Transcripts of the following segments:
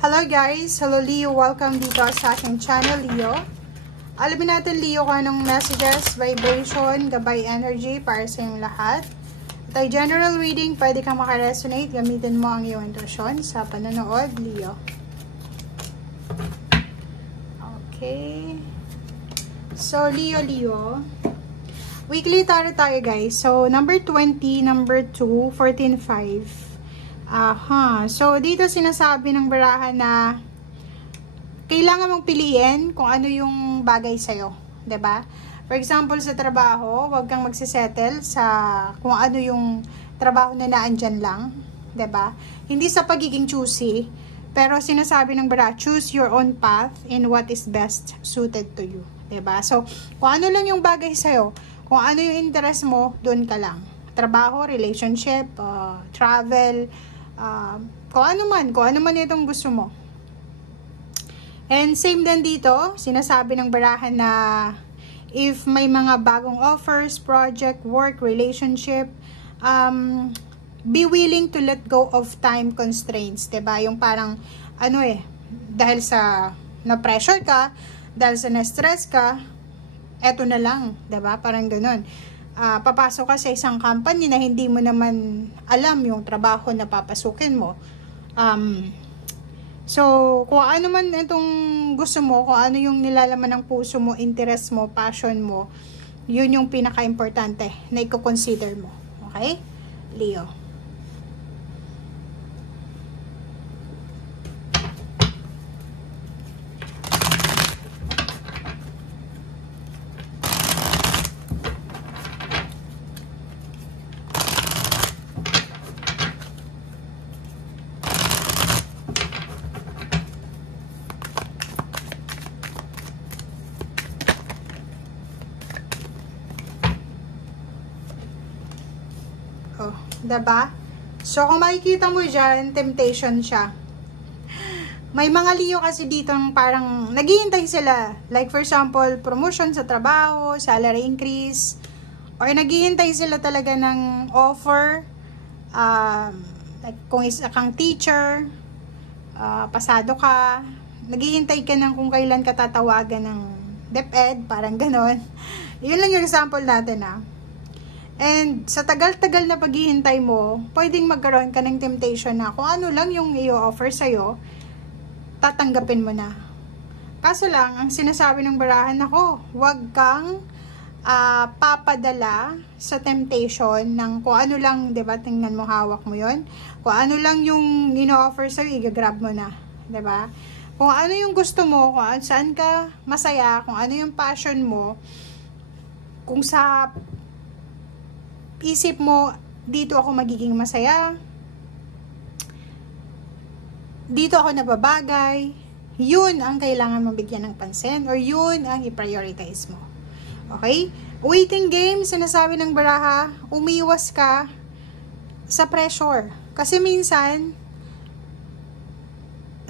Hello guys! Hello Leo! Welcome dito sa aking channel, Leo. Alamin natin, Leo, kung anong messages, vibration, gabay energy para sa inyong lahat. At ay general reading, pwede kang makaresonate. Gamitin mo ang iyong intuition sa panonood, Leo. Okay. So, Leo. Weekly tarot tayo, guys. So, number 20, number 2, 14, 5. So, dito sinasabi ng barahan na kailangan mong piliin kung ano yung bagay sa'yo. 'Di ba? For example, sa trabaho, huwag kang magsisettle sa kung ano yung trabaho na naandyan lang. 'Di ba? Hindi sa pagiging choosy, pero sinasabi ng barahan, choose your own path in what is best suited to you. 'Di ba? So, kung ano lang yung bagay sa'yo, kung ano yung interest mo, doon ka lang. Trabaho, relationship, travel, kung ano man itong gusto mo. And same din dito, sinasabi ng barahan na if may mga bagong offers, project, work, relationship, be willing to let go of time constraints, 'di ba? Yung parang dahil sa na-pressure ka, dahil sa na-stress ka, eto na lang, 'di ba? Parang ganoon. Papasok ka sa isang company na hindi mo naman alam yung trabaho na papasukin mo. So, kung ano man itong gusto mo, kung ano yung nilalaman ng puso mo, interest mo, passion mo, yun yung pinaka-importante na i-consider mo. Okay? Leo. Oh, diba? So, kung makikita mo dyan, temptation siya. May mga Leo kasi dito parang naghihintay sila. Like for example, promotion sa trabaho, salary increase, or naghihintay sila talaga ng offer. Like kung isa kang teacher, pasado ka, naghihintay ka ng kung kailan ka tatawagan ng DepEd, parang ganon. Yun lang yung example natin, And sa tagal-tagal na paghihintay mo, pwedeng magkaroon ka ng temptation na kung ano lang yung i-offer sa'yo, tatanggapin mo na. Kaso lang, ang sinasabi ng barahan, huwag kang papadala sa temptation ng kung ano lang, diba, tingnan mo, hawak mo yon. Kung ano lang yung ino-offer sa'yo, i-grab mo na. Diba? Kung ano yung gusto mo, kung saan ka masaya, kung ano yung passion mo, kung sa isip mo, dito ako magiging masaya, dito ako nababagay, yun ang kailangan mong bigyan ng pansin, or yun ang i-prioritize mo. Okay? Waiting game, sinasabi ng baraha, umiwas ka sa pressure. Kasi minsan,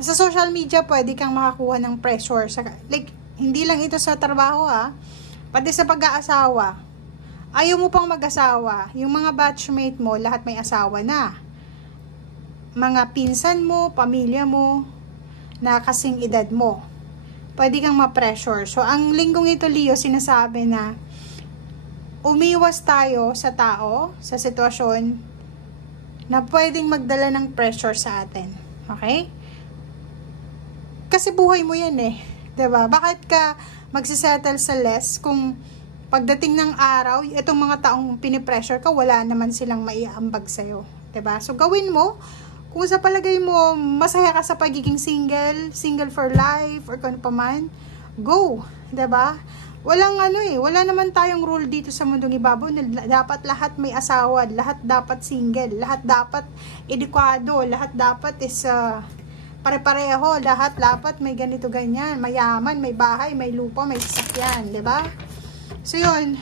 sa social media, pwede kang makakuha ng pressure. Like, hindi lang ito sa trabaho, pati sa pag-aasawa. Ayaw mo pang mag-asawa, yung mga batchmate mo, lahat may asawa na. Mga pinsan mo, pamilya mo, na kasing edad mo. Pwede kang ma-pressure. So, ang linggong ito, Leo, sinasabi na umiwas tayo sa tao, sa sitwasyon, na pwedeng magdala ng pressure sa atin. Okay? Kasi buhay mo yan Diba? Bakit ka magsisettle sa less kung pagdating ng araw, itong mga taong pinipressure ka, wala naman silang maiambag sa'yo. 'Di ba? So, gawin mo, kung sa palagay mo, masaya ka sa pagiging single for life, or kung pa man, go. 'Di ba? Walang wala naman tayong rule dito sa mundong ibabaw na dapat lahat may asawa, lahat dapat single, lahat dapat edukado, lahat dapat is pare-pareho, lahat dapat may ganito ganyan, mayaman, may bahay, may lupa, may sasakyan, 'di ba? So, yun,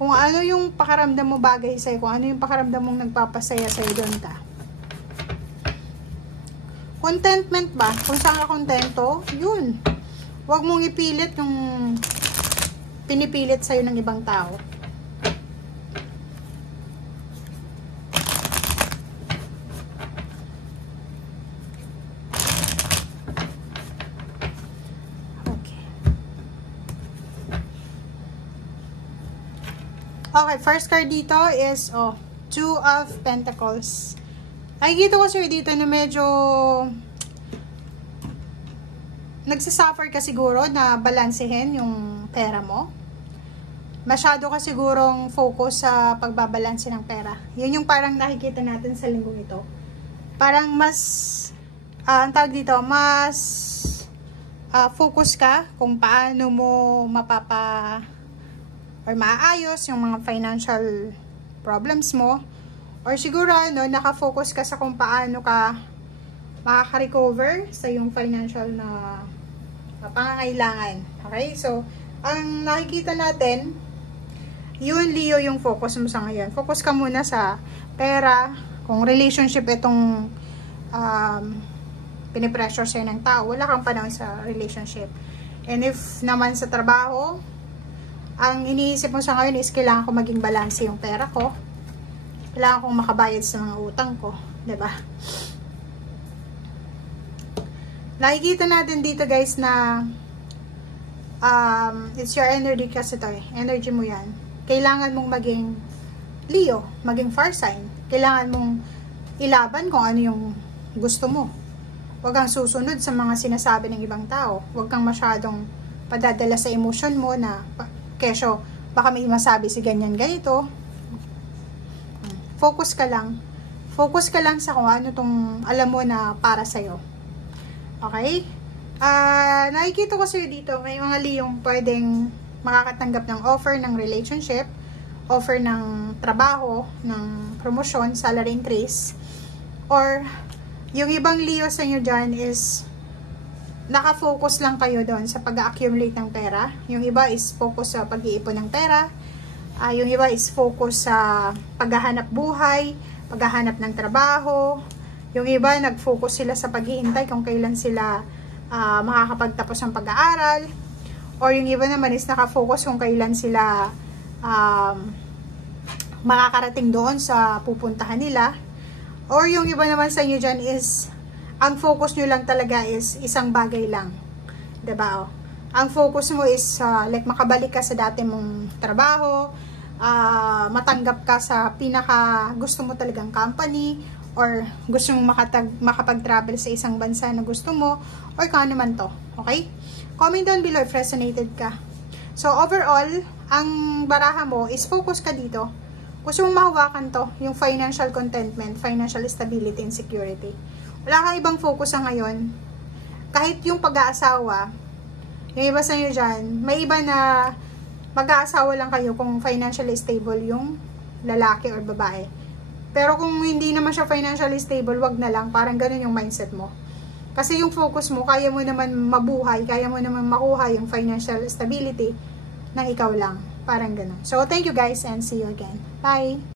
kung ano yung pakaramdam mo bagay sa'yo, kung ano yung pakaramdam mong nagpapasaya sa'yo, doon ka. Contentment ba? Kung saan ka kontento, yun. Huwag mong ipilit yung pinipilit sa'yo ng ibang tao. Okay, first card dito is, Two of Pentacles. Nakikita ko sir dito na medyo nagsasuffer ka siguro na balansehin yung pera mo. Masyado ka sigurong focus sa pagbabalanse ng pera. Yun yung parang nakikita natin sa linggong ito. Parang mas, ang tawag dito, mas focus ka kung paano mo maayos yung mga financial problems mo. Or siguro, nakafocus ka sa kung paano ka makaka-recover sa yung financial na pangangailangan. Okay? So, ang nakikita natin, yun, Leo, yung focus mo sa ngayon. Focus ka muna sa pera, kung relationship itong pinipressure sa'yo ng tao, wala kang panahon sa relationship. And if naman sa trabaho, ang iniisip mo sa ngayon is kailangan ko maging balanse yung pera ko. Kailangan kong makabayad sa mga utang ko. 'Di ba? Nakikita natin dito guys na it's your energy kasi to eh. Energy mo yan. Kailangan mong maging Leo, maging fire sign. Kailangan mong ilaban kung ano yung gusto mo. Huwag kang susunod sa mga sinasabi ng ibang tao. Huwag kang masyadong padadala sa emotion mo na kesyo, baka may masabi si ganyan ganito. Focus ka lang. Focus ka lang sa kung ano tong alam mo na para sa'yo. Okay? Nakikita ko sa'yo dito, may mga Leong pwedeng makakatanggap ng offer ng relationship, offer ng trabaho, ng promotion, salary increase, or yung ibang Leo sa inyo dyan is nakafocus lang kayo doon sa pag-accumulate ng pera. Yung iba is focus sa pag-iipon ng pera. Yung iba is focus sa paghahanap buhay, paghahanap ng trabaho. Yung iba nag-focus sila sa paghihintay kung kailan sila makakapagtapos ng pag-aaral. Or yung iba naman is nakafocus kung kailan sila makakarating doon sa pupuntahan nila. Or yung iba naman sa inyo dyan is ang focus nyo lang talaga is isang bagay lang. Diba? Ang focus mo is like makabalik ka sa dati mong trabaho, matanggap ka sa pinaka gusto mo talagang company, or gusto mong makapag-travel sa isang bansa na gusto mo, or kung ano man to. Okay? Comment down below if resonated ka. So overall, ang baraha mo is focus ka dito. Gusto mong mahawakan to, yung financial contentment, financial stability and security. Wala kang ibang focus sa ngayon. Kahit yung pag-aasawa, yung iba sa inyo dyan, may iba na mag-aasawa lang kayo kung financially stable yung lalaki or babae. Pero kung hindi naman siya financially stable, wag na lang. Parang ganun yung mindset mo. Kasi yung focus mo, kaya mo naman mabuhay, kaya mo naman makuha yung financial stability ng ikaw lang. Parang ganun. So, thank you guys and see you again. Bye!